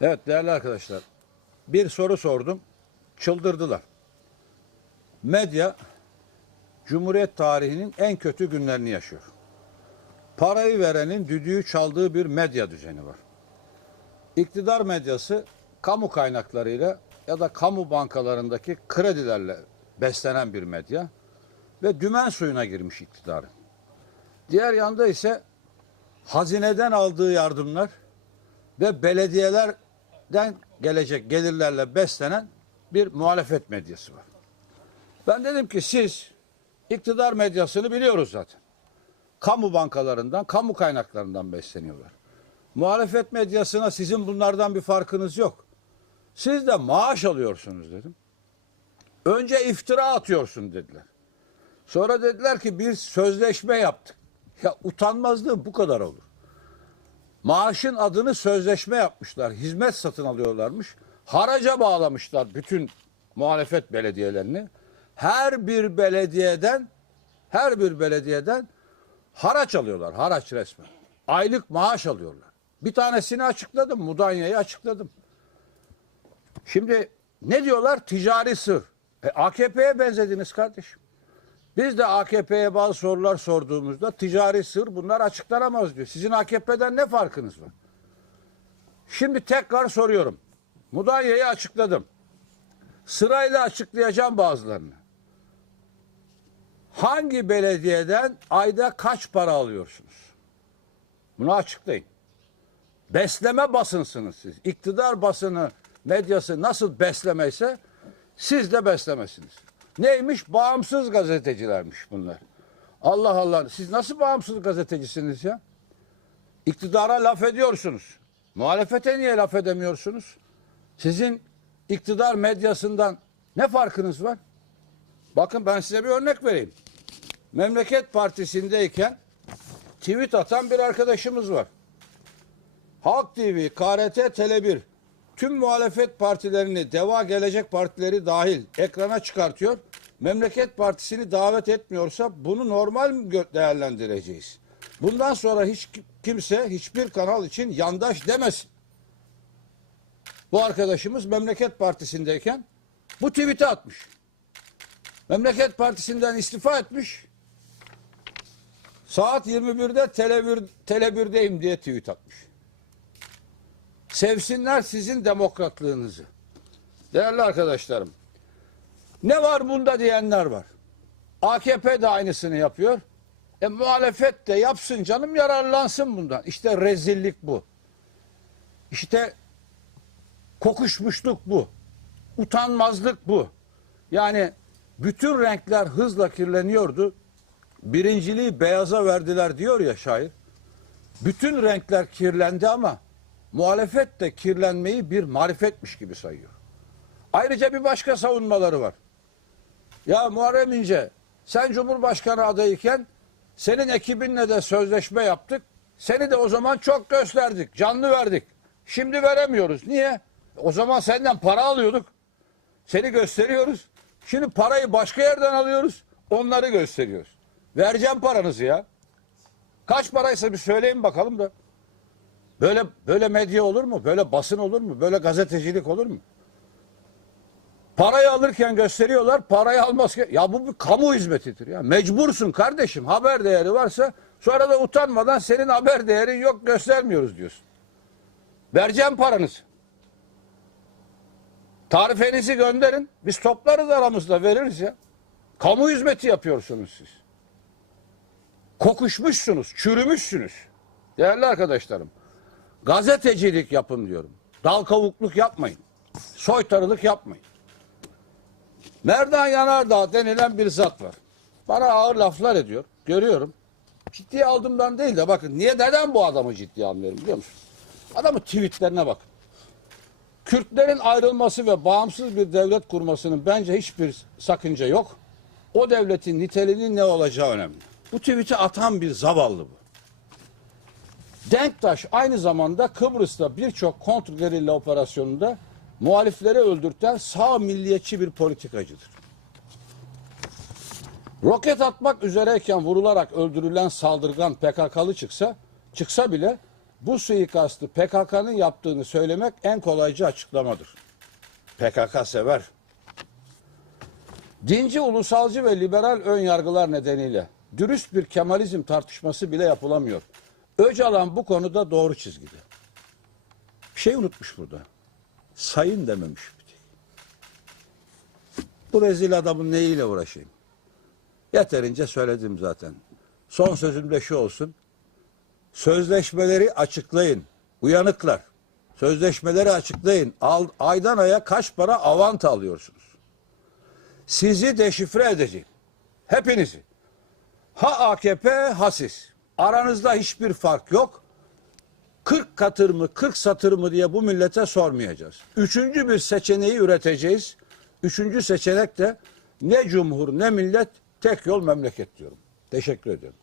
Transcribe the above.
Evet değerli arkadaşlar. Bir soru sordum. Çıldırdılar. Medya Cumhuriyet tarihinin en kötü günlerini yaşıyor. Parayı verenin düdüğü çaldığı bir medya düzeni var. İktidar medyası kamu kaynaklarıyla ya da kamu bankalarındaki kredilerle beslenen bir medya ve dümen suyuna girmiş iktidarın. Diğer yanda ise hazineden aldığı yardımlar ve belediyelerden gelecek gelirlerle beslenen bir muhalefet medyası var. Ben dedim ki siz iktidar medyasını biliyoruz zaten. Kamu bankalarından, kamu kaynaklarından besleniyorlar. Muhalefet medyasına sizin bunlardan bir farkınız yok. Siz de maaş alıyorsunuz dedim. Önce iftira atıyorsun dediler. Sonra dediler ki bir sözleşme yaptık. Ya utanmazlığı bu kadar olur. Maaşın adını sözleşme yapmışlar. Hizmet satın alıyorlarmış. Haraca bağlamışlar bütün muhalefet belediyelerini. Her bir belediyeden her bir belediyeden haraç alıyorlar. Haraç resmen. Aylık maaş alıyorlar. Bir tanesini açıkladım. Mudanya'yı açıkladım. Şimdi ne diyorlar? Ticari sır. E, AKP'ye benzediniz kardeşim. Biz de AKP'ye bazı sorular sorduğumuzda ticari sır bunlar açıklanamaz diyor. Sizin AKP'den ne farkınız var? Şimdi tekrar soruyorum. Mudanya'yı açıkladım. Sırayla açıklayacağım bazılarını. Hangi belediyeden ayda kaç para alıyorsunuz? Bunu açıklayın. Besleme basınsınız siz. İktidar basını, medyası nasıl beslemeyse siz de beslemesiniz. Neymiş? Bağımsız gazetecilermiş bunlar. Allah Allah. Siz nasıl bağımsız gazetecisiniz ya? İktidara laf ediyorsunuz. Muhalefete niye laf edemiyorsunuz? Sizin iktidar medyasından ne farkınız var? Bakın ben size bir örnek vereyim. Memleket Partisi'ndeyken tweet atan bir arkadaşımız var. Halk TV, KRT, Tele1 tüm muhalefet partilerini, Deva Gelecek Partileri dahil ekrana çıkartıyor. Memleket Partisi'ni davet etmiyorsa bunu normal değerlendireceğiz? Bundan sonra hiç ki- kimse hiçbir kanal için yandaş demesin. Bu arkadaşımız Memleket Partisi'ndeyken bu tweet'i atmış. Memleket Partisi'nden istifa etmiş. Saat 21'de Tele1, Tele1'deyim diye tweet atmış. Sevsinler sizin demokratlığınızı. Değerli arkadaşlarım. Ne var bunda diyenler var. AKP de aynısını yapıyor. E muhalefet de yapsın canım yararlansın bundan. İşte rezillik bu. İşte kokuşmuşluk bu. Utanmazlık bu. Yani bütün renkler hızla kirleniyordu. Birinciliği beyaza verdiler diyor ya şair. Bütün renkler kirlendi ama muhalefet de kirlenmeyi bir marifetmiş gibi sayıyor. Ayrıca bir başka savunmaları var. Ya Muharrem İnce sen Cumhurbaşkanı adayıken senin ekibinle de sözleşme yaptık. Seni de o zaman çok gösterdik. Canlı verdik. Şimdi veremiyoruz. Niye? O zaman senden para alıyorduk. Seni gösteriyoruz. Şimdi parayı başka yerden alıyoruz. Onları gösteriyoruz. Vereceğim paranızı ya. Kaç paraysa bir söyleyin bakalım da. Böyle böyle medya olur mu? Böyle basın olur mu? Böyle gazetecilik olur mu? Parayı alırken gösteriyorlar, parayı almazken ya bu bir kamu hizmetidir ya. Mecbursun kardeşim. Haber değeri varsa sonra da utanmadan senin haber değerin yok göstermiyoruz diyorsun. Vereceğim paranızı. Tarifenizi gönderin. Biz toplarız aramızda veririz ya. Kamu hizmeti yapıyorsunuz siz. Kokuşmuşsunuz, çürümüşsünüz. Değerli arkadaşlarım. Gazetecilik yapın diyorum. Dal kavukluk yapmayın. Soytarılık yapmayın. Merdan Yanardağ denilen bir zat var. Bana ağır laflar ediyor. Görüyorum. Ciddiye aldığımdan değil de bakın niye neden bu adamı ciddiye almıyorum biliyor musun? Adamın tweetlerine bakın. Kürtlerin ayrılması ve bağımsız bir devlet kurmasının bence hiçbir sakınca yok. O devletin niteliğinin ne olacağı önemli. Bu tweet'i atan bir zavallı bu. Denktaş aynı zamanda Kıbrıs'ta birçok kontrgerilla operasyonunda muhalifleri öldürten sağ milliyetçi bir politikacıdır. Roket atmak üzereyken vurularak öldürülen saldırgan PKK'lı çıksa, çıksa bile bu suikastı PKK'nın yaptığını söylemek en kolaycı açıklamadır. PKK sever. Dinci, ulusalcı ve liberal ön yargılar nedeniyle dürüst bir Kemalizm tartışması bile yapılamıyor. Öcalan bu konuda doğru çizgide. Bir şey unutmuş burada. Sayın dememiş. Bu rezil adamın neyiyle uğraşayım? Yeterince söyledim zaten. Son sözüm de şu olsun. Sözleşmeleri açıklayın. Uyanıklar. Sözleşmeleri açıklayın. Al, aydan aya kaç para avant alıyorsunuz? Sizi deşifre edeceğim. Hepinizi. Ha AKP ha siz. Aranızda hiçbir fark yok. 40 katır mı 40 satır mı diye bu millete sormayacağız. Üçüncü bir seçeneği üreteceğiz. Üçüncü seçenek de ne cumhur ne millet tek yol memleket diyorum. Teşekkür ediyorum.